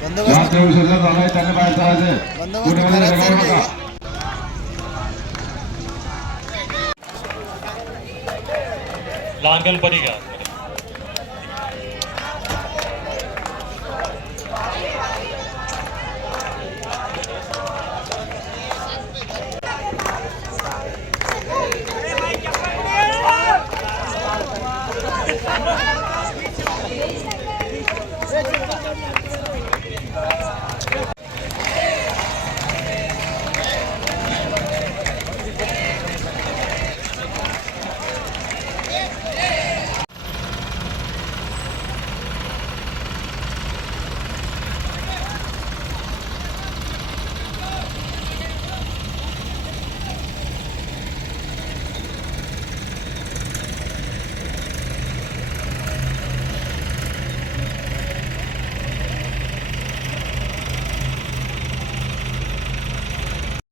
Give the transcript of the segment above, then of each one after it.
झालंय त्यांनी बाहेर जायचं बंदोबस्त कुणी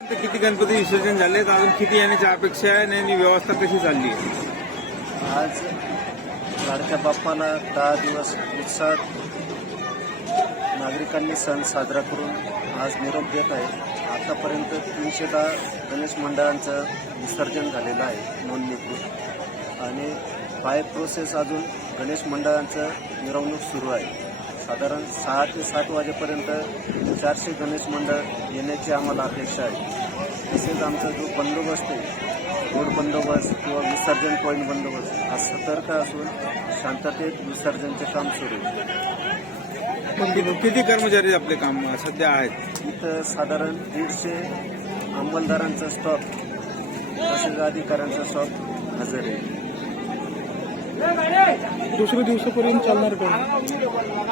किती गणपती विसर्जन झाले अजून किती येण्याची अपेक्षा आहे? आणि व्यवस्था कशी चालली आहे? आज लाडक्या बाप्पाला दहा दिवस उत्साहात नागरिकांनी सण साजरा करून आज निरोप देत आहे आतापर्यंत तीनशे दहा गणेश मंडळांचं विसर्जन झालेलं आहे नोंदणीकृत. आणि बाय प्रोसेस अजून गणेश मंडळांचं मिरवणूक सुरू आहे. साधारण सहा ते सात वाजेपर्यंत चारशे गणेश मंडळ येण्याची आम्हाला अपेक्षा आहे. तसेच आमचा जो बंदोबस्त आहे रोड बंदोबस्त किंवा विसर्जन पॉईंट बंदोबस्त हा सतर्क असून शांततेत विसर्जनचे काम सुरू आहे. किती कर्मचारी आपले काम सध्या आहेत? इथं साधारण दीडशे अंमलदारांचा स्टॉप तसेच अधिकाऱ्यांचा स्टॉप हजर आहे. दुसऱ्या दिवसापर्यंत चालणार का